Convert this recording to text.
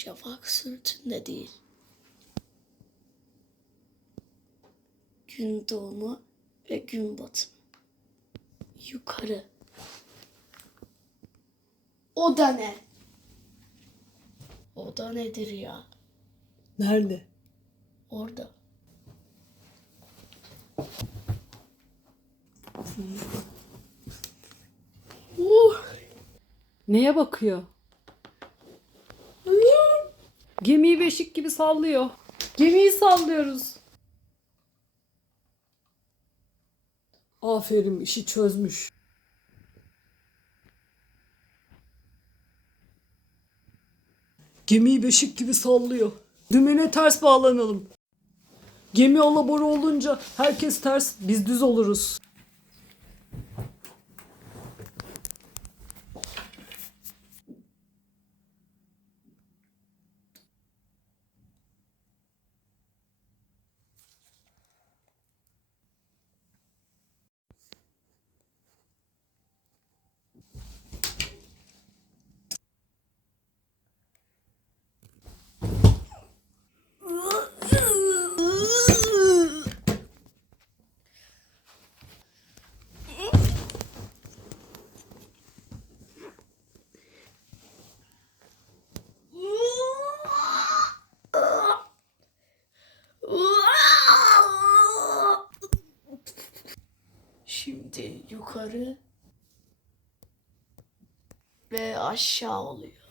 Şafak sürtünde değil. Gün doğumu ve gün batımı. Yukarı. O da ne? O da nedir ya? Nerede? Orada. Uh, Neye bakıyor? Gemiyi beşik gibi sallıyor. Gemiyi sallıyoruz. Aferin işi çözmüş. Gemiyi beşik gibi sallıyor. Dümene ters bağlanalım. Gemi alabora olunca herkes ters, biz düz oluruz. Yukarı ve aşağı oluyor.